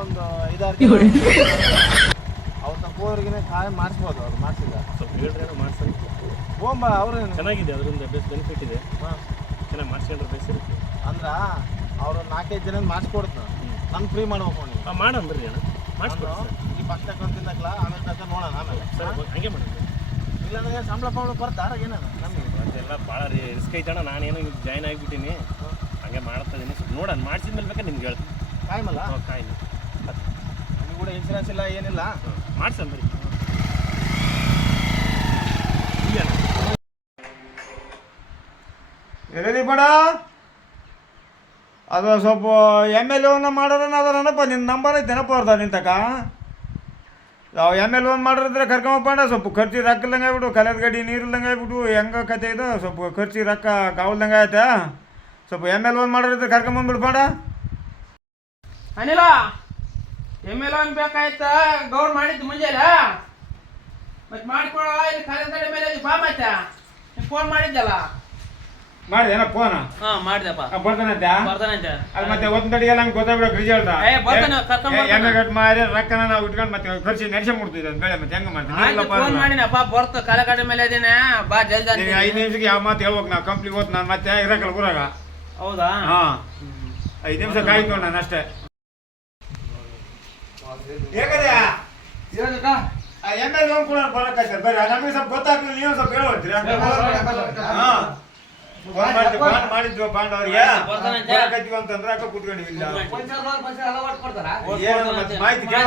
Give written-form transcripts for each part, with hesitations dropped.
ಒಂದು 5-6 ಅವ್ರ ತಪ್ಪೋರ್ಗಿನ ಕಾಯ ಮಾಡಿಸ್ಬೋದು. ಅವ್ರು ಮಾಡಿಸಿಲ್ಲ ಸ್ವಲ್ಪ ಹೇಳ್ರಿ ಮಾಡ್ಸೋಣ. ಹೋಂಬ ಅವ್ರೇನು ಚೆನ್ನಾಗಿದೆ, ಅದರಿಂದ ಬೆಸ್ಟ್ ಬೆನಿಫಿಟ್ ಇದೆ. ಹಾಂ, ಚೆನ್ನಾಗಿ ಮಾಡಿಸ್ಕೊಂಡ್ರೆ ಬೇಸ್ ಇರುತ್ತೆ. ಅಂದ್ರೆ ಅವರು 4-5 ಜನ ಮಾಡಿಸ್ಕೊಡ್ತು. ನಾನು ಫ್ರೀ ಮಾಡ್ಬೇಕು ನೀವು ಮಾಡೋಣ ಬರ್ರಿ ಅಣ್ಣ, ಮಾಡಿಸ್ಕೊಡಿ. ಈ ಪಕ್ಕ ತಗೊಂತಿದ್ದಕ್ಲ ಆಮೇಲೆ ತಕ್ಕ ನೋಡೋಣ. ಆಮೇಲೆ ಸರ್ ಹಂಗೆ ಮಾಡೋಣ. ಇಲ್ಲ ನನಗೆ ಸಂಬಳ ಪಂಬಳ ಬರ್ತಾರ ಏನಾರ ನಮಗೆ ಅದೆಲ್ಲ ಭಾಳ ರಿಸ್ಕ್ ಐತಣ್ಣ. ನಾನೇನು ಈಗ ಜಾಯ್ನ್ ಆಗಿಬಿಟ್ಟಿನಿ, ಹಂಗೆ ಮಾಡ್ತಾ ಇದ್ದೀನಿ. ಸ್ವಲ್ಪ ನೋಡೋಣ, ಮಾಡಿಸಿದ ಮೇಲೆ ಬೇಕಾದ್ರೆ ನಿಮ್ಗೆ ಹೇಳ್ತೀನಿ. ಕಾಯ್ಮಲ್ಲ ಕಾಯಿಲ್ಲ ನಿಮ್ಗೆ ಕೂಡ ಇನ್ಸೂರೆನ್ಸ್ ಇಲ್ಲ ಏನಿಲ್ಲ. ಮಾಡ್ಸೋಣ ಬರೀ. ಎಲ್ಲಿ ಬೇಡ ಅದು ಸ್ವಲ್ಪ MLA ಮಾಡೋದನ್ನ ಅದನಪ್ಪ. ನಿನ್ನ ನಂಬರ್ ಐತೆನಪ್ಪ ಅವ್ರದ ನಿಂತಕ. ನಾವು MLA ಮಾಡಿದ್ರೆ ಕರ್ಕೊಂಬಪ್ಪ. ಸ್ವಲ್ಪ ಖರ್ಚಿಗೆ ರೊಕ್ಕ ಇಲ್ದಂಗೆ ಆಗ್ಬಿಟ್ಟು, ಕಲೆದ ಗಡಿ ನೀರು ಇಲ್ದಂಗೆ ಆಗ್ಬಿಟ್ಟು ಹೆಂಗೆ ಕತೆ ಇದು. ಸ್ವಲ್ಪ ಖರ್ಚಿಗೆ ರೊಕ್ಕ ಕಾವಲ್ದಂಗೆ ಆಯ್ತಾ. ಸ್ವಲ್ಪ MLA ಮಾಡಿದ್ರೆ ಕರ್ಕೊಂಬಂದ್ಬಿಡ್ಬೇಡ. ಅನಿಲ MLA ಬೇಕಾಯ್ತ ಗೌಡ್ ಮಾಡಿದ್ದು ಮುಂಜಾನೆ ಮತ್ತೆ ಮಾಡ್ಕೊಳ. ಇಲ್ಲಿ ಕಲೆದ ಗಡಿ ಮೇಲೆ ಬಾ ಮತ್ತೆ ಫೋನ್ ಮಾಡಿದ್ದಲ್ಲ. ಮಾಡಿದೇನ ಫೋನ್? ಮಾಡಿದೆಪ್ಪ. ಬರ್ತಾನಂತೆ ಬರ್ತಾನಂತೆ. ಅದು ಮತ್ತೆ ಒಂದು ತಡಿಗೆಲ್ಲ ಹಂಗೆ ಗೊತ್ತಾಗ್ಬಿಡೋಕೆ ರಿಸಲ್ಟ್. ಎಮ್ಮೆಗಟ್ಟು ಮಾಡಿ ರೊಕ್ಕನ ನಾವು ಇಟ್ಕೊಂಡು ಮತ್ತೆ ಖರ್ಚು ನಡೆಸಿ ಮುಡ್ತಿದ್ದೆ ಬೆಳೆ. ಮತ್ತೆ ಹೆಂಗೆ ಮಾಡ್ತೀನಿ? ಫೋನ್ ಮಾಡಿನಪ್ಪ ಬರ್ತು ಕಲೆ ಗಡಿ ಮೇಲೆ ಇದೇನೆ ಬಾ ಜಲ್ದಿ. 5 ನಿಮಿಷಕ್ಕೆ ಯಾವ ಮಾತು ಹೇಳ್ಬೇಕು ನಾವು. ಕಂಪ್ನಿ ಹೋದ್ ನಾನು ಮತ್ತೆ ಇರಕಲ್ಲ ಊರಾಗ. ಹೌದಾ? ಹಾಂ, 5 ನಿಮಿಷ ಕಾಯ್ತು ನಾನು ಅಷ್ಟೇ. ಹೇಗದ್ಯಾ MLA ಕೂಡ ಬರಕಾಯ್ತಾರೆ. ಬರ್ರಿ, ನಮಗೆ ಸ್ವಲ್ಪ ಗೊತ್ತಾಗ್ಲಿಲ್ಲ, ನೀವು ಸ್ವಲ್ಪ ಹೇಳ್ತೀರಾ? ಹಾಂ, ಫೋನ್ ಮಾಡಿದ್ವಿ ಬಾಂಡ್ ಅವ್ರಿಗೆ ಬರಕತ್ತೀವಿ ಅಂತಂದ್ರೆ ಅಕ್ಕ ಕೂತ್ಕೊಂಡಿಲ್ಲ. ಮಾಹಿತಿ ಕೇಳ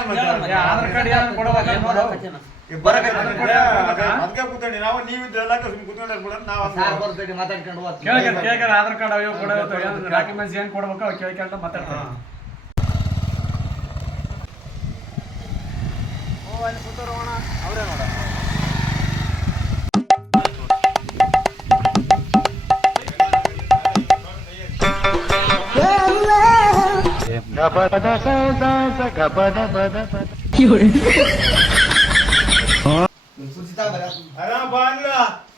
ಅದಕ್ಕೆ ಕೂತ್ಕೊಂಡಿ ನಾವು. ನೀವಿದ್ದೆಲ್ಲ ಕೂತ್ಕೊಂಡ್ರೆ ಕೂಡ ನಾವು ಆಧಾರ್ ಕಾರ್ಡ್ ಅಯ್ಯೋ ಕೊಡ ಡಾಕ್ಯುಮೆಂಟ್ಸ್ ಏನ್ ಕೊಡ್ಬೇಕು ಅವ್ ಕೇಳ್ಕೊಂಡ ಮಾತಾಡ್ತಾರೆ. ಅಲ್ಲಿ ಕೂತೋಣ ಅವರೇ ನೋಡ.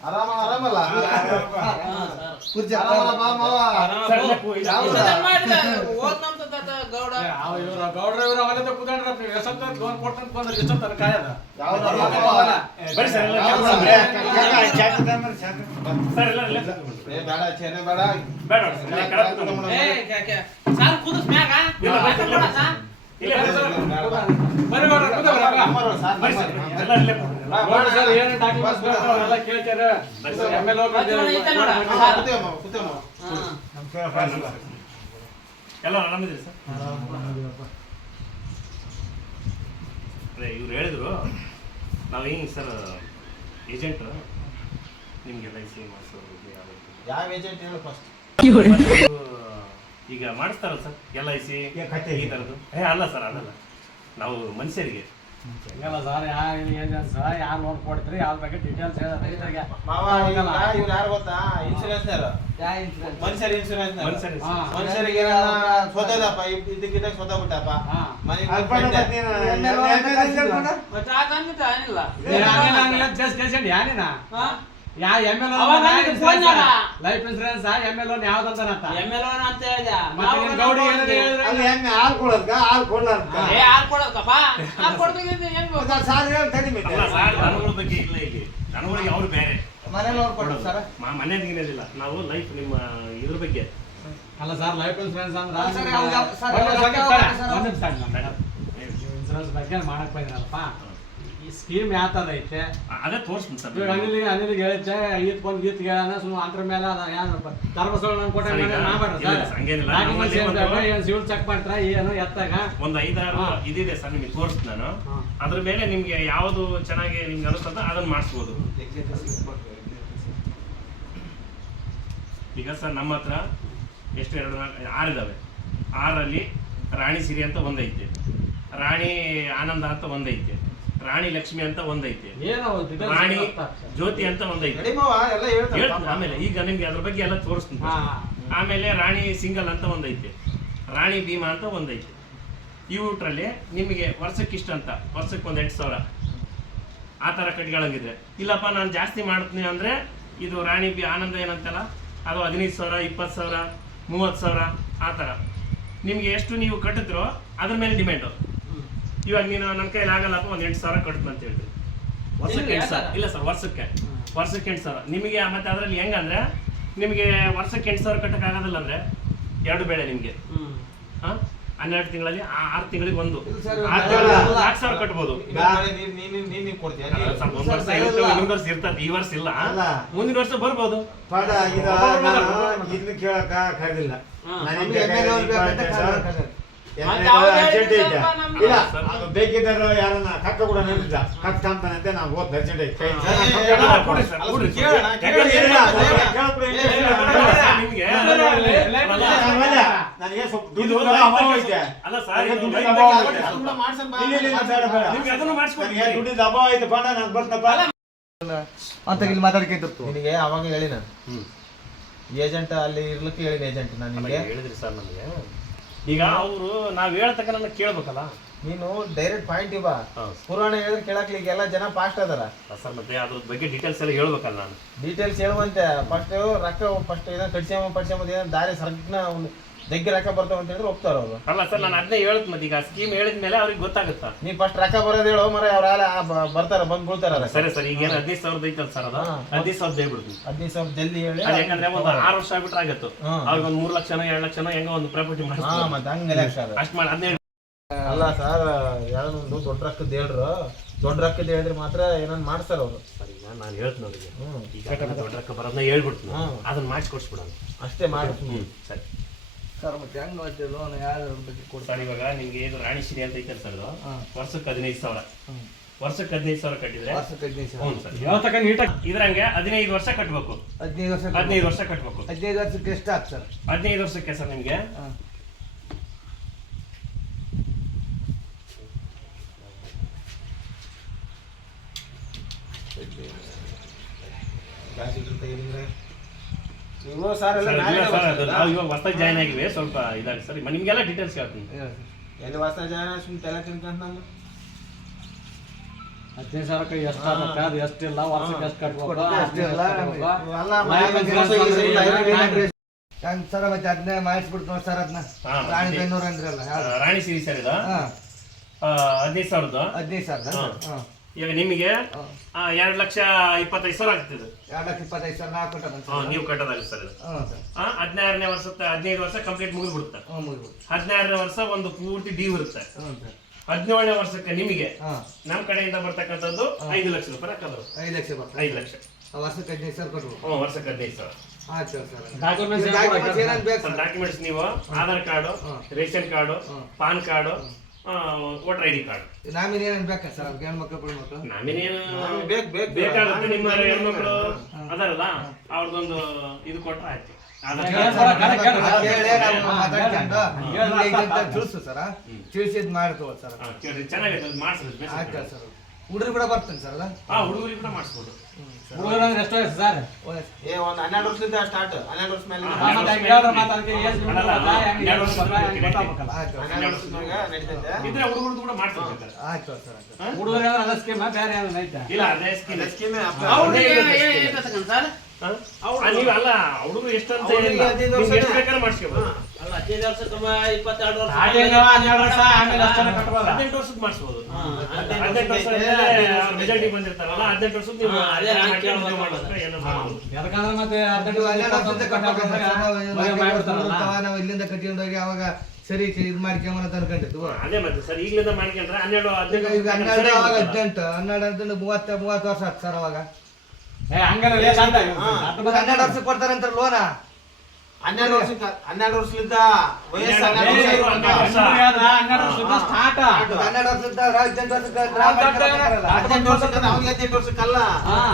ಆರಾಮಲ್ಲ ಗೌಡ್ರ ಅವಲೇ ಕೂತ್ಕೊಂಡ್ರ ನೀವು ಎಷ್ಟೊತ್ತ ಲೋನ್ ಕೊಡ್ತಂತ ಬಂದ್ರೆ ಎಷ್ಟೊತ್ತ ಕಾಯದ ಏನ್ ಡಾಕ್ಯುಮೆಂಟ್ಸ್ ಎಲ್ಲ ಕೇಳ್ತಾರ. ಎಲ್ಲ ಆರಾಮಿದ್ರಿ ಸರ್? ಅದೇ ಇವ್ರು ಹೇಳಿದ್ರು ನಾವು ಹಿಂಗೆ ಸರ್ ಏಜೆಂಟ್ ನಿಮ್ಗೆ LIC ಮಾಡಿಸೋದು ಯಾವ ಏಜೆಂಟ್ ಹೇಳು ಫಸ್ಟ್. ಈಗ ಮಾಡಿಸ್ತಾರಲ್ಲ ಸರ್ LIC ಈ ಥರದ್ದು? ಅಲ್ಲ ಸರ್, ಅದಲ್ಲ. ನಾವು ಮನುಷ್ಯರಿಗೆ ಹಂಗಲ್ಲ ಸರ್. ಯಾರು ಲೋನ್ ಕೊಡ್ತೀರಿ ಯಾವ್ದು ಬಗ್ಗೆ ಡೀಟೇಲ್ಸ್ ಇವ್ರು ಯಾರು ಗೊತ್ತಾ? ಇನ್ಸೂರೆನ್ಸ್ ಮನುಷ್ಯರ ಇನ್ಸೂರೆನ್ಸ್. ಮನುಷ್ಯರಿಗೆ ಸೋದಪ್ಪ ಇದಕ್ಕಿದ್ದಾಗ ಸೋದಬಿಟ್ಟಪ್ಪ ಯಾನೇನಾ ಲೈಫ್ ಇನ್ಸೂರೆನ್ಸ್ MLA ಯಾವ್ದಂತ ಅಂತ ಹೇಳಿದೆ. ಗೌಡಿ ಹಾಲು ಕೊಡೋದ್ಕ ಹಾಲು ಕೊಡ್ಲಾರ್ದ ದನಗಳ ಬಗ್ಗೆ ಇಲ್ಲ. ಇಲ್ಲಿ ದನಗಳಿಗೆ ಅವ್ರು ಬೇರೆ ಮನೆಯದಿಲ್ಲ. ನಾವು ಲೈಫ್ ನಿಮ್ಮ ಇದ್ರ ಬಗ್ಗೆ ಅಲ್ಲ ಸರ್. ಲೈಫ್ ಇನ್ಸೂರೆನ್ಸ್ ಅಂದ್ರೆ ಇನ್ಸೂರೆನ್ಸ್ ಬಗ್ಗೆ ಮಾಡಕ್ ಬಂದಿರಲ್ಲಪ್ಪ. ಈ ಸ್ಕೀಮ್ ಯಾವ ತರ ಐತೆ ಅದೇ ತೋರಿಸ್ತೀನಿ ಸರ್. ಅನಿಲಿಗೆ ಹೇಳಿದ್ದೆ ಈತ್ ಬಂದು ಗೀತ್ ಹೇಳೋಣ ಸುಮ್ಮನೆ ಅಂತರ ಮೇಲೆ ಧರ್ಮಸ್ಥಳ ಕೊಟ್ಟ ಸಿವಿಲ್ ಚೆಕ್ ಮಾಡ್ತಾರ ಏನು ಎತ್ತಾಗ ಒಂದು 5-6 ಇದಿದೆ ಸರ್. ನಿಮಗೆ ತೋರಿಸ್ತೀನಿ ನಾನು. ಅದ್ರ ಮೇಲೆ ನಿಮ್ಗೆ ಯಾವ್ದು ಚೆನ್ನಾಗಿ ನಿಮ್ಗೆ ಅನಿಸ್ತದ ಅದನ್ನ ಮಾಡಿಸ್ಬೋದು. ಈಗ ಸರ್ ನಮ್ಮ ಹತ್ರ ಎಷ್ಟು 6 ಇದಾವೆ. 6ರಲ್ಲಿ ರಾಣಿ ಸಿರಿ ಅಂತ ಒಂದೈತೆ, ರಾಣಿ ಆನಂದ ಅಂತ ಒಂದೈತೆ, ರಾಣಿ ಲಕ್ಷ್ಮಿ ಅಂತ ಒಂದೈತೆ, ರಾಣಿ ಜ್ಯೋತಿ ಅಂತ ಒಂದೈತೆ. ಆಮೇಲೆ ಈಗ ನಿಮ್ಗೆ ಅದ್ರ ಬಗ್ಗೆ ಎಲ್ಲ ತೋರಿಸ್ತೀನಿ. ಆಮೇಲೆ ರಾಣಿ ಸಿಂಗಲ್ ಅಂತ ಒಂದೈತೆ, ರಾಣಿ ಭೀಮಾ ಅಂತ ಒಂದೈತೆ. ಇವುಟ್ರಲ್ಲಿ ನಿಮಗೆ ವರ್ಷಕ್ಕೆ ಇಷ್ಟ ಅಂತ ವರ್ಷಕ್ಕೆ ಒಂದು 8,000 ಆ ಥರ ಕಟ್ಗಳಂಗಿದ್ರೆ. ಇಲ್ಲಪ್ಪ ನಾನು ಜಾಸ್ತಿ ಮಾಡ್ತೀನಿ ಅಂದರೆ ಇದು ರಾಣಿ ಆನಂದ ಏನಂತಲ್ಲ ಅದು 15,000, 20,000, 30,000 ಆ ಥರ ನಿಮಗೆ ಎಷ್ಟು ನೀವು ಕಟ್ಟಿದ್ರೋ ಅದ್ರ ಮೇಲೆ ಡಿಮ್ಯಾಂಡು. ಇವಾಗ ನೀನು ನನ್ನ ಕೈಲಿ ಆಗಲ್ಲಪ್ಪ ಒಂದು 8,000 ಕಟ್ತು ಅಂತ ಹೇಳ್ರಿ, ವರ್ಷಕ್ಕೆ 8,000. ಇಲ್ಲ ಸರ್, ವರ್ಷಕ್ಕೆ 8,000. ನಿಮಗೆ ಮತ್ತೆ ಅದರಲ್ಲಿ ಹೆಂಗಂದ್ರೆ ನಿಮಗೆ ವರ್ಷಕ್ಕೆ 8,000 ಕಟ್ಟಕ್ಕೆ ಆಗೋದಿಲ್ಲ ಅಂದ್ರೆ 2 ಬೆಳೆ ನಿಮಗೆ 12 ತಿಂಗಳಲ್ಲಿ 6 ತಿಂಗಳಿಗೆ ಒಂದು 4,000 ಕಟ್ಬೋದು. ನೀನ್ ಕೊಡ್ತೀಯ ಒಂದ್ ವರ್ಷ ಇರುತ್ತೆ, ಇನ್ನೊಂದು ವರ್ಷ ಇರ್ತದೆ. ಈ ವರ್ಷ ಇಲ್ಲ, ಮುಂದಿನ ವರ್ಷ ಬರ್ಬೋದು. ಇನ್ನು ಕೇಳಕ ಕರೆದಿಲ್ಲ ಬೇಕಿದ್ದರು ಯಾರನ್ನ ಕಕ್ಕ ಕೂಡ ನಿಂತಿದ್ದ ಕಕ್ಕ ಅಂತಾನಂತೆ ನಾವು ಹೋದ್ ಅರ್ಜೆಂಟ್ ಐತೆ ನನಗೆ ಸ್ವಲ್ಪ ದುಡ್ಡು ಅಭಾವ ಐತೆ. ದುಡ್ಡಿದ ಅಭಾವ ಐತೆ ಬಣ್ಣ ನಾನು ಬರ್ತಪ್ಪ ಅಂತ ಇಲ್ಲಿ ಮಾತಾಡ್ಕೊಂತಿರ್ತು. ನಿನಗೆ ಅವಾಗ ಹೇಳಿ ನಾನು ಏಜೆಂಟ್ ಅಲ್ಲಿ ಇರ್ಲಿಕ್ಕೆ ಹೇಳಿನ ಏಜೆಂಟ್ ನಾನು ನಿಮಗೆ ಹೇಳಿದ್ರಿ ಸರ್ ನನಗೆ. ಈಗ ಅವರು ನಾವ್ ಹೇಳ್ತಕ್ಕ ನನ್ನ ಕೇಳ್ಬೇಕಲ್ಲ. ನೀನು ಡೈರೆಕ್ಟ್ ಪಾಯಿಂಟ್ ಇವ ಪುರಾಣ ಹೇಳಿದ್ರೆ ಕೇಳಕ್ಲಿ ಈಗೆಲ್ಲ ಜನ ಫಾಸ್ಟ್ ಅದಾರ ಸರ್. ಮತ್ತೆ ಅದ್ರ ಬಗ್ಗೆ ಡೀಟೇಲ್ಸ್ ಎಲ್ಲ ಹೇಳ್ಬೇಕಲ್ಲ ನಾನು. ಡೀಟೇಲ್ಸ್ ಹೇಳುವಂತೆ ಫಸ್ಟ್ ರೊಕ್ಕ ಫಸ್ಟ್ ಏನೋ ಕಟ್ಸ್ಕೊಂಬ ಏನೋ ದಾರಿ ಸರ್ಕ್ನ ಒಂದು ಜಗ್ಗಿ ರೊಕ್ಕ ಬರ್ತಾವ ಅಂತ ಹೇಳಿದ್ರೆ ಹೋಗ್ತಾರ ಅವರು. ಅಲ್ಲ ಸರ್, ನಾನು ಅದನ್ನೇ ಹೇಳುತ್ತೆ. ಮತ್ತೆ ಈಗ ಸ್ಕೀಮ್ ಹೇಳಿದ ಮೇಲೆ ಅವ್ರಿಗೆ ಗೊತ್ತಾಗುತ್ತಾ. ನೀ ಫಸ್ಟ್ ರೊಕ್ಕ ಬರೋದು ಹೇಳೋ ಮರ ಅವ್ರ ಬರ್ತಾರ ಬಂದ್ ಬೀಳ್ತಾರ. ಸರಿ ಸರ್, ಈಗ 15,000 ಐತಲ್ಲ ಸರ್, ಅದು 15,000 ಹೇಳ್ಬಿಡ್ತೀನಿ. 15,000 ಜಲ್ದಿ ಹೇಳಿ. ಯಾಕಂದ್ರೆ ಒಂದು 6 ವರ್ಷ ಆಗ್ಬಿಟ್ರೆ ಆಗತ್ತು. ಅವಾಗ ಒಂದು 3 ಲಕ್ಷನೋ 2 ಲಕ್ಷನೋ ಹೆಂಗೋ ಒಂದು ಪ್ರಾಪರ್ಟಿ ಮಾಡಿ ಮತ್ತೆ ಹಂಗೆ ಅಷ್ಟ್ ಮಾಡಿ. ಅದನ್ನೇ ಅಲ್ಲ ಸರ್, ಯಾರೊಂದು ದೊಡ್ಡ ರೊಕ್ಕದ ಹೇಳ್ರು. ದೊಡ್ಡ ರೊಕ್ಕದ ಹೇಳಿದ್ರೆ ಮಾತ್ರ ಏನನ್ ಮಾಡ್ತಾರ ಅವ್ರು. ನಾನು ಹೇಳ್ತೀನಿ ಅವ್ರಿಗೆ, ಈಗ ದೊಡ್ಡ ರೊಕ್ಕ ಬರೋದನ್ನ ಹೇಳ್ಬಿಡ್ತೀನಿ, ಅದನ್ನ ಮಾಡಿಸ್ಕೊಡ್ಸ್ಬಿಡೋಣ ಅಷ್ಟೇ ಮಾಡಿ. ಸರಿ ಸರ್, ಮತ್ತೆ ಹೆಂಗ್ ಮಾಡ್ತೀವಿ ಲೋನ್ ಯಾವ್ದ್ರ ಬಗ್ಗೆ ಕೊಡ್ತಾರೆ? ಇವಾಗ ನಿಮ್ಗೆ ಇದು ರಾಣಿ ಶ್ರೀ ಅಂತ ಐತೆ ಸರ್, ವರ್ಷಕ್ಕೆ 15,000. ವರ್ಷಕ್ಕೆ 15,000 ಕಟ್ಟಿದ್ರೆ ಇದ್ರಂಗೆ 15 ವರ್ಷ ಕಟ್ಬೇಕು. 15 ವರ್ಷ ಕಟ್ಬೇಕು. 15 ವರ್ಷಕ್ಕೆ ಎಷ್ಟು ಆಗ್ತದೆ ಸರ್? 15 ವರ್ಷಕ್ಕೆ ಸರ್ ನಿಮ್ಗೆ ನಾವು ಇವಾಗ ಹೊಸದಾಗಿ ಜಾಯ್ನ್ ಆಗಿವೆ, ಸ್ವಲ್ಪ ಇದಾಗಿ ಸರ್. ನಿಮ್ಗೆಲ್ಲ ಡೀಟೇಲ್ಸ್ ಹೇಳ್ತೀನಿ. ಎಲ್ಲಿ ಹೊಸ ಜನ ಸುಮ್ಮನೆ ತಲೆ ತಿನ್ಕೊಂತ ನಮ್ಮ 15,000 ಎಷ್ಟು ಆಗುತ್ತೆ, ಅದು ಎಷ್ಟಿಲ್ಲ, ವರ್ಷಕ್ಕೆ ಎಷ್ಟು ಕಟ್ಬೇಕು, ಹೆಂಗ್ ಸರ್? ಮತ್ತೆ ಅದನ್ನೇ ಮಾಡಿಸ್ಬಿಡ್ತು ನೋಡಿ ಸರ್. ಅದನ್ನ ರಾಣಿ ಬೆನ್ನೂರು ಅಂದ್ರಲ್ಲ, ರಾಣಿ ಸಿರಿ ಸರ್ ಇದು 15,000. 15,000. ಈಗ ನಿಮಗೆ 2,25,000 ಆಗ್ತದೆ. 2,25,000 ನಾವು ಕೊಟ್ಟದ ನೀವು ಕಟ್ಟೋದಾಗುತ್ತೆ ಸರ್. 15ನೇ ವರ್ಷ 15 ವರ್ಷ ಕಂಪ್ಲೀಟ್ ಮುಗಿದ್ಬಿಡುತ್ತೆ. 16ನೇ ವರ್ಷ ಒಂದು ಪೂರ್ತಿ ಡ್ಯೂ ಇರುತ್ತೆ. 17ನೇ ವರ್ಷಕ್ಕೆ ನಿಮಗೆ ನಮ್ ಕಡೆಯಿಂದ ಬರ್ತಕ್ಕಂಥದ್ದು 5 ಲಕ್ಷ ರೂಪಾಯಿ ಹಾಕೋದು. 5 ಲಕ್ಷ ಬರ್ತದೆ. 5 ಲಕ್ಷ ವರ್ಷಕ್ಕೆ 15,000 ಕೊಟ್ಬಿಡು. ವರ್ಷಕ್ಕೆ 15,000. ಆಯ್ತು ಸರ್. ಡಾಕ್ಯುಮೆಂಟ್ಸ್ ಡಾಕ್ಯುಮೆಂಟ್ಸ್ ನೀವು Aadhaar card, ration card, PAN card, voter ID card. Nominee ಏನೇನು ಬೇಕಾ ಸರ್? ಹೆಣ್ಮಕ್ಳು ಬಿಡ್ಮಕ್ಳು ನಾಮಿನೇನು ಬೇಕಾಗುತ್ತೆ. ನಿಮ್ಮ ಹೆಣ್ಮಕ್ಳು ಅದಾರಲ್ಲ, ಅವ್ರದ್ದೊಂದು ಇದು ಕೊಟ್ರೆ ಆಯ್ತು. ತಿಳಿಸು ಸರ್, ತಿಳಿಸಿದ್ ಮಾಡ್ತೇವೆ ಸರ್. ಚೆನ್ನಾಗೈತೆ, ಮಾಡಿಸ್ಬೋದು. ಆಯ್ತು ಸರ್. ಹುಡುಗರು ಕೂಡ ಬರ್ತೇನೆ ಸರ್. ಹುಡುಗರಿಗೆ ಕೂಡ ಮಾಡಿಸ್ಬೋದು. ಹುಡುಗರಂದ್ರೆ ಎಷ್ಟು ವಯಸ್ಸು ಸರ್? ಒಂದು 12 ವರ್ಷದಿಂದ ಸ್ಟಾರ್ಟ್. 12 ವರ್ಷ ಮೇಲೆ ಇದ್ರೆ ಹುಡುಗರು ಕೂಡ ಮಾಡಿಸ್ಬೇಕು. ಆಯ್ತು ಸರ್. ಹುಡುಗರು ಅದ ಸ್ಕೀಮ್ ಬೇರೆ ಏನಾದ್ರು ಐತಾ? ಇಲ್ಲ, ಅದೇ ಸ್ಕೀಮ್. ನೀವು ಅಲ್ಲ, ಹುಡುಗರು ಎಷ್ಟಂತ ಎಷ್ಟು ಬೇಕಾದ್ರೆ ಮಾಡಿಸ್ಕೋಬಹುದು. 15 ವರ್ಷಕ್ಕೆ 22 ವರ್ಷ 12 ವರ್ಷ ಆಮೇಲೆ ಅಷ್ಟನ್ನ ಕಟ್ಟಬಹುದು. 18 ವರ್ಷಕ್ಕೆ ಮಾಡಿಸ್ಬೋದು. 18 ವರ್ಷ ಮೆಜಾರಿಟಿ ಬಂದಿರ್ತಾರಲ್ಲ, 18 ವರ್ಷಕ್ಕೆ ನೀವು ಏನೋ ಮಾಡ್ಬೋದು. ಯಾಕಂದ್ರೆ ಮತ್ತೆ ನಾವು ಇಲ್ಲಿಂದ ಕಟ್ಕೊಂಡು ಹೋಗಿ ಅವಾಗ ಸರಿ ಇದು ಮಾಡ್ಕೊಂಬ ಅನ್ಕೊಂಡಿತ್ತು. ಅದೇ ಮತ್ತೆ ಸರ್, ಈಗಲಿಂದ ಮಾಡ್ಕೊಂಡ್ರೆ 12 ಈಗ 12 ಅವಾಗ 18 12 30 ವರ್ಷ ಆಯ್ತು ಸರ್. ಅವಾಗ 12 ವರ್ಷ ಕೊಡ್ತಾರಂತ ಲೋನ. 12 ವರ್ಷದಿಂದ ವಯಸ್ಸು 12 ವರ್ಷದಿಂದ 18 ವರ್ಷಕ್ಕೆ ಅವ್ನಿಗೆ 18 ವರ್ಷಕ್ಕಲ್ಲ,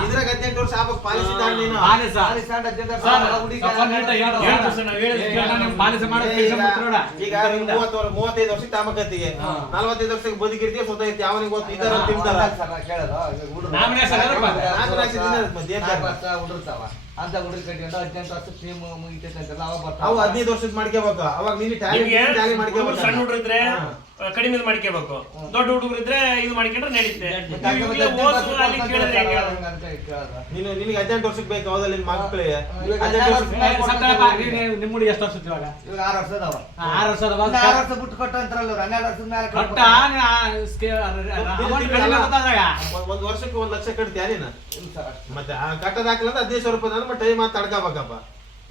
ಇದ್ರಾಗ 18 ವರ್ಷ ಆಗ್ಬೇಕು. ಪಾಲಿಸಿ ನೀನು ಈಗ 35 ವರ್ಷಕ್ಕೆ ತಾಮಕತ್ತಿಗೆ 45 ವರ್ಷಕ್ಕೆ ಬದುಕಿರ್ತೀವಿ. ಸ್ವತಃ ಯಾವನಿಗೆ ಗೊತ್ತು ಇದಾರ ತಿಂತಾರ ಹುಡುರ್ತಾವ ಅಂತ ಹುಡುಗ ಕಟ್ಕೊಂಡು 18 ವರ್ಷಕ್ಕೆ ಮುಗಿತೈತೆ ಅಂತೆಲ್ಲ ಅವಾಗ ಬರ್ತಾವ. 15 ವರ್ಷಕ್ಕೆ ಮಾಡ್ಕೋಬೇಕು. ಅವಾಗ ನೀನು ಟ್ಯಾಲಿ ಮಾಡ್ಕೋಬೇಕು. ಸಣ್ಣ ಹುಡುಗ್ರಿದ್ರೆ ಕಡಿಮೆ ಮಾಡ್ಕೋಬೇಕು. ದೊಡ್ಡ ಹುಡುಗರು ಇದ್ರೆ ಇದು ಮಾಡ್ಕೊಂಡ್ರೆ ನಡೀತೆ. ಇವ್ರಿಗೆ ಓಸು ಅಲ್ಲಿ ಕೇಳಿದ್ರೆ ಹೆಂಗೆ ಹೇಳು? ನಿನಗೆ 18 ವರ್ಷಕ್ಕೆ ಬೇಕು ಹೌದಲ್ಲ ನಿನ್ ಮಕ್ಕಳಿಗೆ? ನಿಮ್ಮ ಹುಡುಗಿ ಎಷ್ಟು ವರ್ಷ ಇವಾಗ? ಇವಾಗ 6 ವರ್ಷ ಅದಾವ. 6 ವರ್ಷ ಅದಾವ. 6 ವರ್ಷ ಬಿಟ್ಟು ಕೊಟ್ಟು ಅಂತಾರಲ್ಲ ಅವ್ರು, 12 ವರ್ಷದ ಮೇಲೆ ಕೊಟ್ಟ ಒಂದ್ ವರ್ಷಕ್ಕೆ 1 ಲಕ್ಷ ಕಟ್ತೀಯ ನೀನು? ಮತ್ತೆ ಕಟ್ಟದ ಹಾಕ್ಲಂದ್ರೆ 15 ರೂಪಾಯಿ ಅಂದ್ರೆ ಟೈಮ್ ಅಂತ ತಡ್ಕೋಬೇಕಪ್ಪ.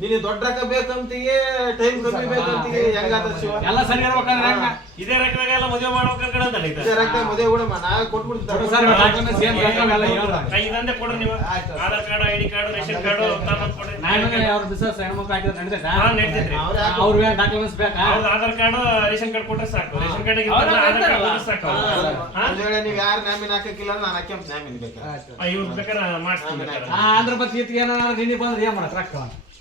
ನೀನು ದೊಡ್ಡ ರೊಕ್ಕ ಬೇಕಂತೀಗೆ, ಟೈಮ್ ಕಮ್ಮಿ ಬೇಕಂತೀಗೆ, ಹೆಂಗಾದ ಶಿವ? ಎಲ್ಲ ಸರಿ ಇರ್ಬೇಕಂದ್ರೆ ಹೆಂಗ? ಇದೇ ರೊಕ್ಕದಾಗೆಲ್ಲ ಮದುವೆ ಮಾಡ್ಬೇಕಂತ ಇದೇ ರೊಕ್ಕ ಮದುವೆ ಕೂಡ ನಾವೇ ಕೊಟ್ಬಿಡ್ತೀವಿ. ಇದಂದೆ ಕೊಡ್ರಿ ನೀವು. Aadhaar card, ID card, ration card ಕೊಡ್ರಿ. ಅವ್ರ ಬಿಸ್ನೆಸ್ ಹೆಣ್ಮಕ್ಳು ಹಾಕಿದ್ರೆ ನಡೀತೈತಾ? ನಡೀತೈತ್ರಿ. ಅವ್ರಿಗೆ ಡಾಕ್ಯುಮೆಂಟ್ಸ್ ಬೇಕಾ? ಅವ್ರದ್ದು ಆಧಾರ್ ಕಾರ್ಡ್, ರೇಷನ್ ಕಾರ್ಡ್ ಕೊಟ್ರೆ ಸಾಕು. ರೇಷನ್ ಕಾರ್ಡ್ ಆಧಾರ್ ಕಾರ್ಡ್ ಸಾಕು. ನೀವು ಯಾರು ನಾಮಿನ್ ಹಾಕಕ್ಕಿಲ್ಲ ಅಂದ್ರೆ ನಾನು ಹಾಕ್ಯಂತ ನಾಮಿನ್ ಬೇಕಾ? ಇವ್ರು ಬೇಕಾದ್ರೆ ಮಾಡ್ತೀನಿ. ಅಂದ್ರೆ ಮತ್ತೆ ಈತಿಗೆ ಏನಾರ ನಿನ್ನೆ ಬಂದ್ರೆ ಏನ್ ಮಾಡಕ್ ರೊಕ್ಕ?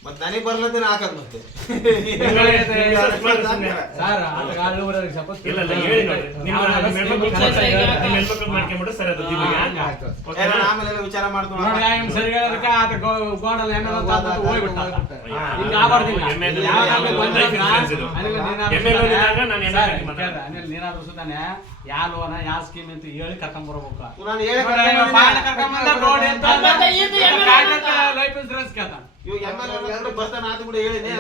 ಮತ್ತೆ ನನಗೆ ಬರ್ಲತ್ತೇನೆ ಹಾಕದ್ ಮತ್ತೆ. ಸರ್ ಆಟಗಾರರು ಸಪೋಸ್ ಇಲ್ಲ ಇಲ್ಲ ಹೇಳಿ ನೋಡ್ರಿ. ನಿಮ್ಮ ಹೆಣ್ಮಕ್ಳು ಮಾಡ್ಕೊಂಡ್ಬಿಟ್ಟು ಸರಿ ಅದು ದಿವ್ಯ. ಆಮೇಲೆ ವಿಚಾರ ಮಾಡ್ಕೊಂಡು ಸರಿ ಹೇಳೋದಕ್ಕೆ ಆತ ಗೋಡಲ್ಲಿ ಎಮ್ಮೆ ಹೋಗ್ಬಿಟ್ಟ. ಹಿಂಗ ಆಗ್ಬಾರ್ದಿಲ್ಲ. ನೀನಾದ್ರೂ ಸುತ್ತಾನೆ ಯಾವ ಲೋನ ಯಾವ ಸ್ಕೀಮ್ ಅಂತ ಹೇಳಿ ಕರ್ಕೊಂಡ್ ಬರ್ಬೇಕು. ನಾನು ಲೈಫ್ ಇನ್ಸೂರೆನ್ಸ್ ಕೇಳ್ತಾನ. ಇವಾಗ MLA ಬರ್ತಾನ ಆತ ಕೂಡ ಹೇಳಿನಿ.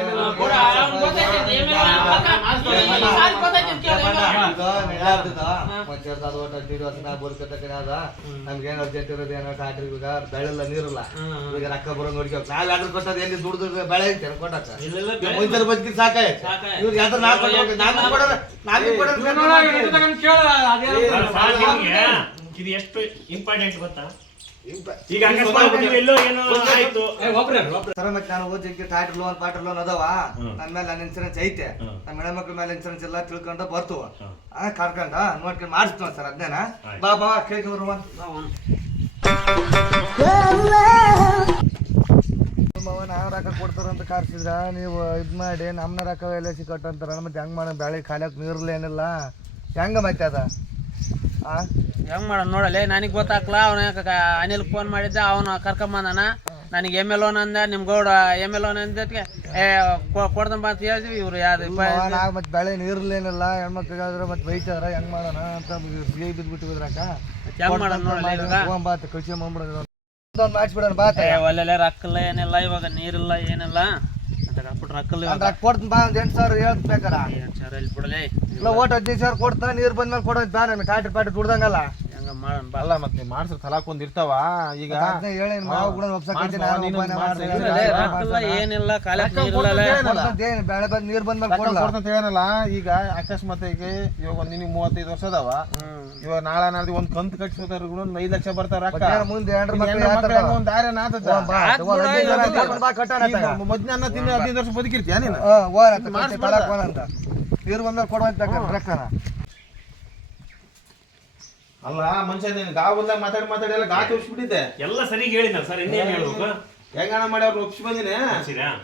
ನಮ್ಗೇನ್ ಅರ್ಜೆಂಟ್ ಇರೋದು ಏನೋ ಟ್ಯಾಕ್ಟ್ರಿ ಈಗ ಬೆಳೆಲ್ಲ ನೀರಲ್ಲ, ಈಗ ರೊಕ್ಕ ಬರೋ ನೋಡ್ಕೊ. ನಾವ್ ಯಾವ್ದು ಕೊಟ್ಟದ ಎಲ್ಲಿ ದುಡ್ದು ಬೆಳೆ ಐತೆ ಕೊಟ್ಟಕ್ಕ ಮುಂಚೆ ಬದುಕಿ ಸಾಕಾಯ್ತು. ಇವ್ರು ಯಾವ್ದು ನಾನು ಕೊಡೋದು ಇದು ಎಷ್ಟು ಇಂಪಾರ್ಟೆಂಟ್ ಗೊತ್ತಾ? ಈಗ ಅಕಸ್ಮಾತ್ ನೀವು ಎಲ್ಲೋ ಏನೋ ಆಯ್ತು ಸರ ಮತ್ತೆ ನಾನು ಓದಿಕ್ಕೆ ಟ್ಯಾಕ್ಟರ್ ಲೋನ್ ಪಾಟರ್ ಲೋನ್ ಅದಾವ. ನನ್ನ ಮೇಲೆ ನನ್ನ ಇನ್ಸೂರೆನ್ಸ್ ಐತೆ, ನಮ್ಮ ಹೆಣ್ಮಕ್ಳ ಮೇಲೆ ಇನ್ಸೂರೆನ್ಸ್ ಎಲ್ಲ ತಿಳ್ಕೊಂಡು ಬರ್ತವ ಕರ್ಕೊಂಡ ನೋಡ್ಕೊಂಡು ಮಾಡಿಸ್ತೀವ ಸರ್. ಅದ್ನೇನ ಬಾ ಬಾ ಕೇಳ್ಕೊಂಡ್ರು ನಾವು ರೊಕ್ಕ ಕೊಡ್ತಾರಂತ ಕಾರ್ಸಿದ್ರ ನೀವು ಇದ್ ಮಾಡಿ ನಮ್ನ ರೊಕ್ಕ ಎಲ್ಲ ಸಿಕ್ಕಟ್ಟಂತಾರ. ಮತ್ತೆ ಹೆಂಗ್ ಮಾಡ ಬೆಳೆ ಖಾಲಿಯಾಕ ನೀರ್ಲ ಏನಿಲ್ಲ ಹೆಂಗ ಮತ್ತೆ ಅದ ಹೆಂಗ್ ಮಾಡ ನೋಡಲ್ಲ. ನನಗೆ ಗೊತ್ತಾಗ್ಲ. ಅವನ ಅನಿಲ್ ಫೋನ್ ಮಾಡಿದ್ದ, ಅವನು ಕರ್ಕೊಂಬಂದಾನ. ನನಗೆ MLA ಅಂದ, ನಿಮ್ ಗೌಡ MLA ಅಂದಕ್ಕೆ ಕೊಡ್ದಂಬ ಅಂತ ಹೇಳಿದ್ವಿ. ಇವ್ರು ಯಾರು ಮತ್ತೆ ಬೆಳೆ ನೀರ್ಲೇನಿಲ್ಲ ಹೆಣ್ಮಕ್ಳಿಗಾದ್ರೆ ಮತ್ತೆ ಬೈತಾರ ಹೆಂಗ್ ಮಾಡೋಣ ಅಂತ ಬಿದ್ಬಿಟ್ಟು ಬಿದ್ರಾಕ ಹೆಂಗ್ ಮಾಡೋಣ ನೋಡಲ್ಲ. ಬಾತ್ ಕಳ್ಸಿ ಮಾಡ್ಬಿಡೋದು ಮಾಡಿಸ್ಬಿಡೋಣ ಬಾತ. ಒಳ್ಳೆ ರೊಕ್ಕ ಏನಿಲ್ಲ, ಇವಾಗ ನೀರಿಲ್ಲ ಏನಿಲ್ಲ. ಕೊಡ್ತೀನಿ ಬಾ, ಒಂದ್ 8,000 ಹೇಳ್ಬೇಕಾರ. 8,000 ಇಲ್ಲಿ ಬಿಡಲೇ. ಇಲ್ಲ ಓಟ್ 15,000 ಕೊಡ್ತಾ ನೀರ್ ಬಂದ್ಮೇಲೆ ಕೊಡೋದು ಬಾ. ನಮ್ಗೆ ಟ್ಯಾಕ್ಟರ್ ಪ್ಯಾಟ್ರ್ ದುಡ್ದಂಗಲ್ಲ ಹೆಂಗ ಮಾಡೋಣ ಬಾ. ಅಲ್ಲ ಮತ್ತೆ ಮಾಡ್ಸ್ರ ತಲಾಕೊಂಡ್ ಇರ್ತಾವ. ಈಗ ಹೇಳಿ ಮಾವು ಕೂಡ ಏನಿಲ್ಲ, ಬೆಳೆ ಬಂದ್ ನೀರ್ ಬಂದ್ಮೇಲೆ ಕೊಡ್ತಂತ ಹೇಳಲ್ಲ. ಈಗ ಅಕಸ್ಮಾತ್ ಇವಾಗ ನಿನಗೆ 35 ವರ್ಷ ಅದಾವ. ಇವಾಗ ನಾಳೆ ನಾಳೆ ಒಂದ್ ಕಂತು ಕಟ್ಸೋದಾರ ಕೂಡ 5 ಲಕ್ಷ ಬರ್ತಾರ. ಮುಂದೆ ಒಂದ್ ದಾರಿ ಮಧ್ಯಾಹ್ನ ತಿನ್ನ 15 ವರ್ಷ ಬದುಕಿರ್ತೀಯ ನೀನು. ನೀರು ಬಂದ್ಮೇಲೆ ಕೊಡುವಂತ ರೊಕ್ಕನ ಅಲ್ಲ ಮನುಷ್ಯ ನೀನು ಗಾವ್ ಬಂದಾಗ ಮಾತಾಡಿ ಎಲ್ಲ ಗಾ ತೋರಿಸ್ಬಿಟ್ಟಿದ್ದೆ. ಎಲ್ಲ ಸರಿಗೆ ಹೇಳಿನ ಸರ್. ಇನ್ನೇನ್ ಹೇಳ್ಬೇಕು? ಹೆಂಗಣ ಮಾಡಿ ಅವ್ರು ಒಪ್ಸಿ ಬಂದಿನಿ.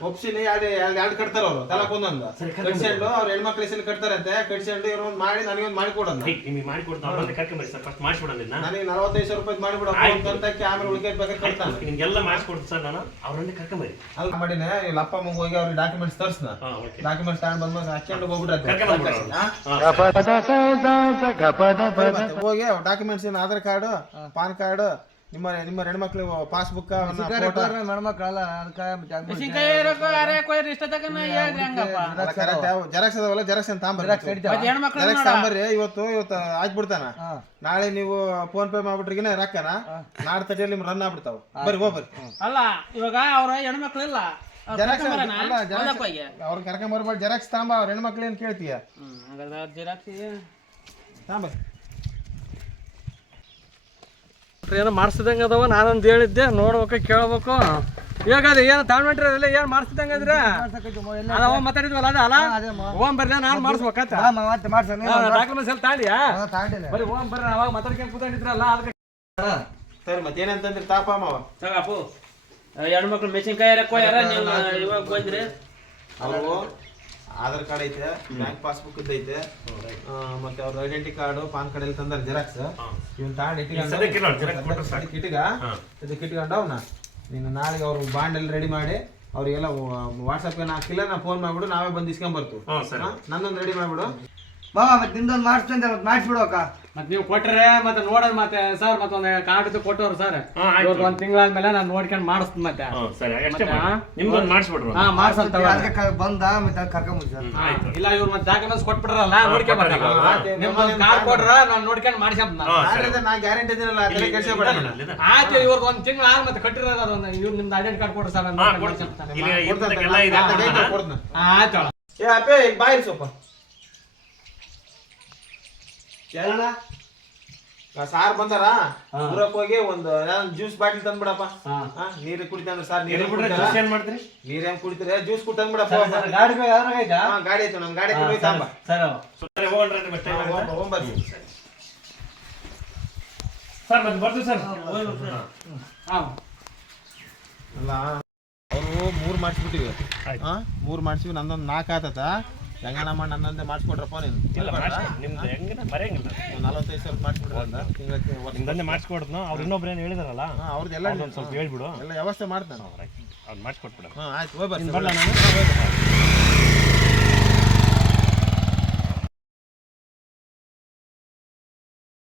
ಒಪ್ಸಿನಿ ಎರಡು ಕಟ್ತಾರ ಅವ್ರು ತಲಕೊಂದೊಂದು ಕಟ್ಸ್ಕೊಂಡು ಅವ್ರ ಹೆಣ್ಮಕ್ಳ ಹೆಸರು ಕಟ್ತಾರಂತೆ. ಕಟ್ಸ್ಕೊಂಡು ಇವ್ರು ಒಂದ್ ಮಾಡಿ ನನಗೊಂದು ಮಾಡಿ ಕೊಡೋದು. ನಿಮಗೆ ಮಾಡಿ ಕೊಡ್ತಾವ ಕರ್ಕೊಂಬರಿ ಸರ್. ಫಸ್ಟ್ ಮಾಡಿಸ್ಬಿಡೋಣ. ನನಗೆ 45,000 ರೂಪಾಯಿ ಮಾಡಿಬಿಡೋ ಕಂತಕ್ಕೆ. ಆಮೇಲೆ ಉಳಿಕೆ ಬೇಕಾದ್ರೆ ಕಟ್ತಾನೆ. ನಿಮ್ಗೆಲ್ಲ ಮಾಡಿಸ್ಕೊಡ್ತೀನಿ ಸರ್ ನಾನು. ಅವ್ರನ್ನೇ ಕರ್ಕೊಂಬರಿ. ಅಲ್ಲ ಮಾಡಿನೇ ಇಲ್ಲಿ ಅಪ್ಪ ಅಮ್ಮಂಗೆ ಹೋಗಿ ಅವ್ರಿಗೆ ಡಾಕ್ಯುಮೆಂಟ್ಸ್ ತರ್ಸ್ನ. ಡಾಕ್ಯುಮೆಂಟ್ಸ್ ತಗೊಂಡ್ ಬಂದ್ಮೇಲೆ ಹಾಕ್ಕೊಂಡು ಹೋಗ್ಬಿಟ್ರೆ ಹೋಗಿ ಡಾಕ್ಯುಮೆಂಟ್ಸ್ ಏನು ಆಧಾರ್ ಕಾರ್ಡ್, ಪಾನ್ ಕಾರ್ಡ್, ನಿಮ್ಮ ಹೆಣ್ಮಕ್ಳು ಪಾಸ್ಬುಕ್, ಜೆರಾಕ್ಸ್ ಅದಾವಲ್ಲ, ಜೆರಾಕ್ಸ್ ಅಂತ ತಾಂಬರ್ರಿ. ಇವತ್ತು ಆಯ್ಬಿಡ್ತಾನ. ನಾಳೆ ನೀವು ಫೋನ್ ಪೇ ಮಾಡ್ಬಿಟ್ರಿಗಿನ ರೊಕ್ಕನ ನಾಡ್ ತಟಿಯಲ್ಲಿ ನಿಮ್ ರನ್ ಆಗ್ಬಿಡ್ತಾವ. ಬರ್ರಿ ಹೋಗ್ಬರ್ರಿ. ಅಲ್ಲ ಇವಾಗ ಅವ್ರ ಹೆಣ್ಮಕ್ಳು ಇಲ್ಲ, ಜೆರಾಕ್ಸ್ ಅವ್ರ ಕರ್ಕೊಂಡ್ ಬರ್ಬಾರ್ದು. ಜೆರಾಕ್ಸ್ ತಾಂಬ. ಅವ್ರ ಹೆಣ್ಮಕ್ಳು ಏನ್ ಕೇಳ್ತೀಯ? ತಾಂಬರ್ರಿ. ಏನೋ ಮಾಡಿಸ್ದಂಗೆ ಅದಾವ. ನಾನೊಂದು ಹೇಳಿದ್ದೆ ನೋಡ್ಬೇಕು ಕೇಳ್ಬೇಕು. ಇವಾಗ ಅದು ಏನು ತಗೊಂಡ್ಬಿಟ್ರೆ ಎಲ್ಲ ಏನು ಮಾಡಿಸ್ದಂಗೆ ಇದ್ರೆ ಅದ ಮಾತಾಡಿದ್ವಲ್ಲ ಅದ ಅಲ್ಲ ಓಂ ಬರ್ಲಿ ನಾನು ಮಾಡಿಸ್ಬೇಕಂತ ಡಾಕ್ಯುಮೆಂಟ್ಸ್ ಎಲ್ಲ ತಾಳಿಯಾ ಬರೀ ಓಂ ಬರ್ರಿ. ಅವಾಗ ಮಾತಾಡ್ಕೊಂಡು ಕೂತ್ಕೊಂಡಿದ್ರಲ್ಲ ಅದಕ್ಕೆ ಸರಿ ಮತ್ತೆ ಏನಂತಂದ್ರಿ ತಾಪ ಮಾವ? ತಗಪ್ಪು ಹೆಣ್ಮಕ್ಳು ಮೆಣಸಿನ್ಕಾಯಿ ಇವಾಗ ಬಂದ್ರಿ. ಅವರು ಆಧಾರ್ ಕಾರ್ಡ್ ಐತೆ, ಬ್ಯಾಂಕ್ ಪಾಸ್ಬುಕ್ ಐತೆ, ಮತ್ತೆ ಅವ್ರ ಐಡೆಂಟಿ ಕಾರ್ಡ್, ಪಾನ್ ಕಾರ್ಡ್ ಎಲ್ಲ ತಂದಾರ ಜೆರಾಕ್ಸ್. ಇವನ್ ತಾಂಡ್ ಇಟ್ಕೊಂಡವ್ನ ನೀನು ನಾಳೆಗೆ ಅವ್ರು ಬಾಂಡ್ ಎಲ್ಲ ರೆಡಿ ಮಾಡಿ ಅವ್ರಿಗೆಲ್ಲ ವಾಟ್ಸಪ್ಗೆ ಹಾಕಿಲ್ಲ. ನಾ ಫೋನ್ ಮಾಡ್ಬಿಡು, ನಾವೇ ಬಂದು ಇಸ್ಕೊಂಡ್ ಬರ್ತೀವಿ. ನನ್ನೊಂದು ರೆಡಿ ಮಾಡ್ಬಿಡು. ಮಾವ ಮತ್ತೆ ನಿಮ್ದೊಂದು ಮಾಡಿಸ್ತಂತೆ ಮತ್ತೆ ಮಾಡಿಸ್ಬಿಡೋಕ. ಮತ್ತೆ ನೀವು ಕೊಟ್ರೆ ಮತ್ತೆ ನೋಡೋದು ಮತ್ತೆ ಸರ್ ಮತ್ತೊಂದು ಕಾರ್ಡ್ ಕೊಟ್ಟವ್ರು ಸರ್ ಹಾ, ಆಯ್ತು. ಇವ್ರಿಗೆ ಒಂದು ತಿಂಗಳಾದ್ಮೇಲೆ ನಾನು ನೋಡ್ಕೊಂಡು ಮಾಡಿಸ್ತೀನಿ ಮತ್ತೆ ಸರಿ ಅಷ್ಟೇ ಮಾಡಿ. ನಿಮ್ದೊಂದು ಮಾಡಿಸ್ಬಿಡ್ರು. ಹಾ ಮಾಡ್ಸಂತ ಅದಕ್ಕೆ ಬಂದ ಮತ್ತೆ ಕರ್ಕೊಂಬಂದು ಸರ್. ಆಯ್ತು. ಇಲ್ಲ ಇವ್ರು ಮತ್ತೆ ಡಾಕ್ಯುಮೆಂಟ್ಸ್ ಕೊಟ್ಬಿಟ್ರಲ್ಲ ನೋಡ್ಕೊಂಡ್ ಬರ್ತೀನಿ ನಿಮ್ದೊಂದು ಕಾರ್ಡ್ ಕೊಟ್ರ ನಾನು ನೋಡ್ಕೊಂಡು ಮಾಡಿಸ್ಕೊಂತ ನಾ ಗ್ಯಾರಂಟಿ ಇದೀನಲ್ಲ ಅದೆಲ್ಲ ಕೆಲಸ ಬೇಡ ಆಯ್ತು ಇವ್ರಿಗೆ ಒಂದು ತಿಂಗಳು ಆಗ ಮತ್ತೆ ಕಟ್ಟಿರೋದು ಅದೊಂದು ಇವ್ರು ನಿಮ್ದು ಐಡೆಂಟಿ ಕಾರ್ಡ್ ಕೊಡ್ರಿ ಸರ್ ನಾನು ಮಾಡಿಸ್ಕೊಂತ ಇಲ್ಲಿ ಇರ್ತಕ್ಕೆಲ್ಲ ಇದೆ. ಆಯ್ತು ಏ ಅಪ್ಪೆ ಬಾಯಿ ಸ್ವಲ್ಪ ಸಾರ್ ಬಂದಾರ ಊರಕ್ ಹೋಗಿ ಒಂದು ಜ್ಯೂಸ್ ಬಾಟಲ್ ತಂದ್ಬಿಡಪ್ಪ. ನೀರ್ ಕುಡಿತಂದ್ರ ಸಾರ್ ನೀರ್ ಜ್ಯೂಸ್ ಏನ್ ಮಾಡ್ತೀರಿ? ನೀರ್ ಹೆಂಗ್ ಕುಡಿತೀರ ಜ್ಯೂಸ್ ಕುಡ್ ತಂದ್ಬಿಡಪ್ಪ. ಗಾಡಿ ಬೇಕಾ? ಗಾಡಿ ಐತೆ ನಮ್ ಗಾಡಿ ಹೋಯ್ತಂಬ ಸರ್ ಸರಿ ಹೋಗ್ರಿ ಬಸ್ ಟೈಮ್ ಹೋಗ್ಬರ್ರಿ. ಸರ್ ಮತ್ತೆ ಬರ್ತೀವಿ ಸರ್. ಹಾಂ ಅಲ್ಲ ಅವರು 3 ಮಾಡಿಸ್ಬಿಟ್ಟಿವಿ. 3 ಮಾಡಿಸಿವಿ, ನಂದೊಂದು 4 ಆತತ. ಹೆಂಗನ ಮಾಡಿ ನನ್ನೊಂದೇ ಮಾಡಿಸ್ಕೊಡ್ರಪ್ಪ ನೀನು. ಇಲ್ಲ ನಿಮ್ದು ಹೆಂಗಿನ ಬರೆಯಂಗಿಲ್ಲ. 45,000 ಮಾಡಿಸ್ಬಿಡ್ರಿ ಅಂತ ತಿಂಗಳಿಗೆ. ನಿಮ್ದನ್ನೇ ಮಾಡಿಸ್ಕೊಡ್ತು ಅವ್ರು ಇನ್ನೊಬ್ರು ಏನು ಹೇಳಿದಾರಲ್ಲ ಅವ್ರದ್ದೆಲ್ಲ ಒಂದು ಸ್ವಲ್ಪ ಹೇಳ್ಬಿಡು. ಎಲ್ಲ ವ್ಯವಸ್ಥೆ ಮಾಡ್ತಾನೆ. ಅವ್ರು ಮಾಡಿಸ್ಕೊಟ್ಬಿಡು. ಆಯ್ತು ಹೋಗ್ಬರ್ರಿ.